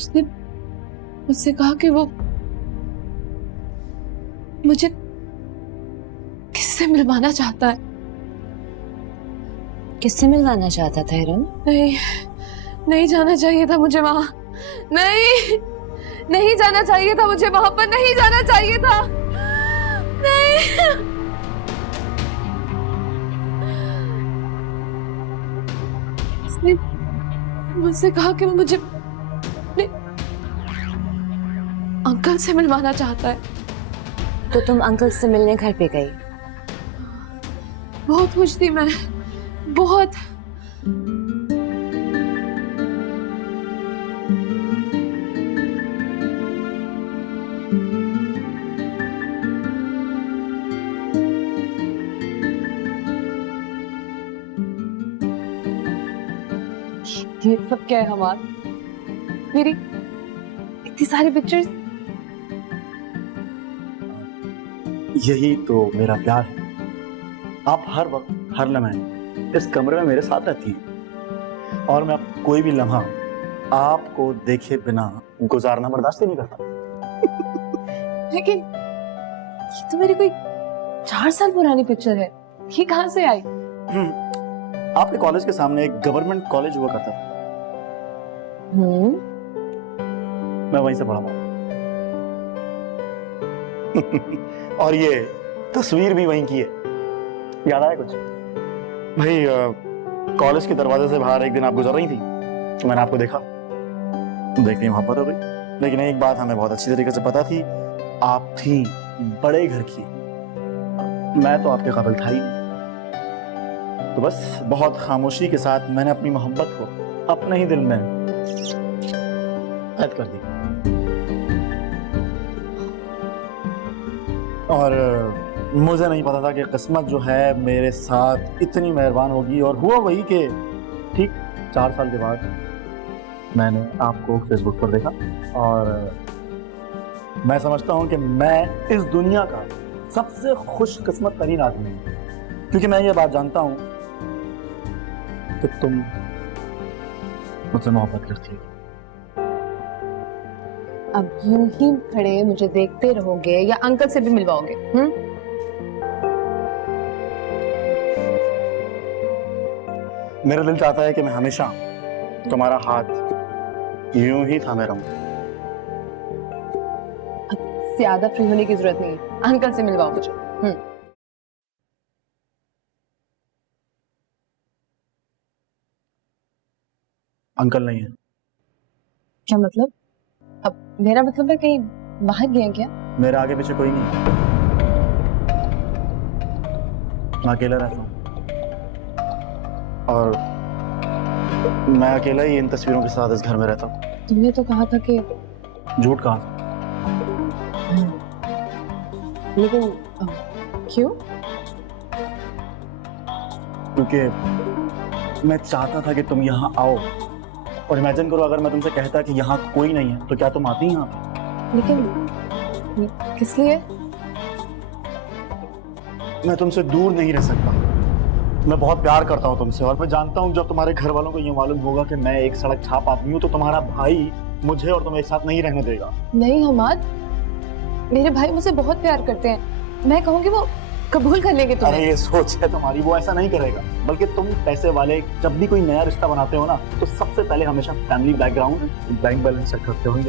उसने मुझसे कहा कि वो मुझे किससे मिलवाना चाहता है। किससे मिलवाना चाहता था हिरन? नहीं जाना चाहिए था मुझे वहां। नहीं जाना चाहिए था मुझे वहां पर। नहीं जाना चाहिए था। नहीं। उसने मुझसे कहा कि वो मुझे अपने अंकल से मिलवाना चाहता है। तो तुम अंकल से मिलने घर पे गई? बहुत खुश थी मैं, बहुत। ये सब क्या है हमार? मेरी इतनी सारी पिक्चर्स। यही तो मेरा प्यार है। आप हर वक्त हर लम्हे इस कमरे में मेरे साथ रहती हैं और मैं अब कोई भी लम्हा आपको देखे बिना गुजारना बर्दाश्त ही नहीं करता। लेकिन ये तो मेरी कोई 4 साल पुरानी पिक्चर है। ये कहां से आई? आपके कॉलेज के सामने एक गवर्नमेंट कॉलेज हुआ करता था, मैं वहीं से पढ़ा हूं। और ये तस्वीर भी वहीं की है। याद आया कुछ? भाई कॉलेज के दरवाजे से बाहर एक दिन आप गुजर रही थी तो मैंने आपको देखा, देखने मोहब्बत हो गई। लेकिन एक बात हमें बहुत अच्छी तरीके से पता थी, आप थी बड़े घर की, मैं तो आपके काबिल था ही नहीं। तो बस बहुत खामोशी के साथ मैंने अपनी मोहब्बत को अपने ही दिल में कैद कर दी। और मुझे नहीं पता था कि किस्मत जो है मेरे साथ इतनी मेहरबान होगी। और हुआ वही कि ठीक 4 साल के बाद मैंने आपको फेसबुक पर देखा और मैं समझता हूं कि मैं इस दुनिया का सबसे खुशकिस्मत तरीन आदमी हूं, क्योंकि मैं ये बात जानता हूं कि तुम मुझसे मोहब्बत करती हो। अब यूं ही खड़े मुझे देखते रहोगे या अंकल से भी मिलवाओगे? मेरा दिल चाहता है कि मैं हमेशा तुम्हारा हाथ यूं ही थामे रहूं। ज्यादा फ्री होने की जरूरत नहीं है, अंकल से मिलवाओ मुझे। अंकल नहीं है। क्या मतलब? अब मेरा मतलब है कहीं बाहर गए हैं क्या? मेरे आगे पीछे कोई नहीं है, मैं अकेला रहता हूँ और मैं अकेला ही इन तस्वीरों के साथ इस घर में रहता हूँ। तुमने तो कहा था कि झूठ कहा था। लेकिन क्यों? क्योंकि मैं चाहता था कि तुम यहाँ आओ और इमेजिन करो अगर मैं तुमसे कहता कि यहाँ कोई नहीं है तो क्या तुम आती यहाँ पे? लेकिन किस लिए? मैं तुमसे दूर नहीं रह सकता। मैं बहुत प्यार करता हूँ तुमसे और मैं जानता हूँ जब तुम्हारे घर वालों को ये मालूम होगा कि मैं एक सड़क छाप आदमी हूँ तो तुम्हारा भाई मुझे और तुम्हें एक साथ नहीं रहने देगा। नहीं हमाद, मेरे भाई मुझसे बहुत प्यार करते हैं। मैं कहूँगी वो कबूल कर लेंगे तुम्हें। अरे ये सोच है तुम्हारी, वो ऐसा नहीं करेगा। बल्कि तुम पैसे वाले जब भी कोई नया रिश्ता बनाते हो ना तो सबसे पहले हमेशा family background, bank balance check करते होंगे।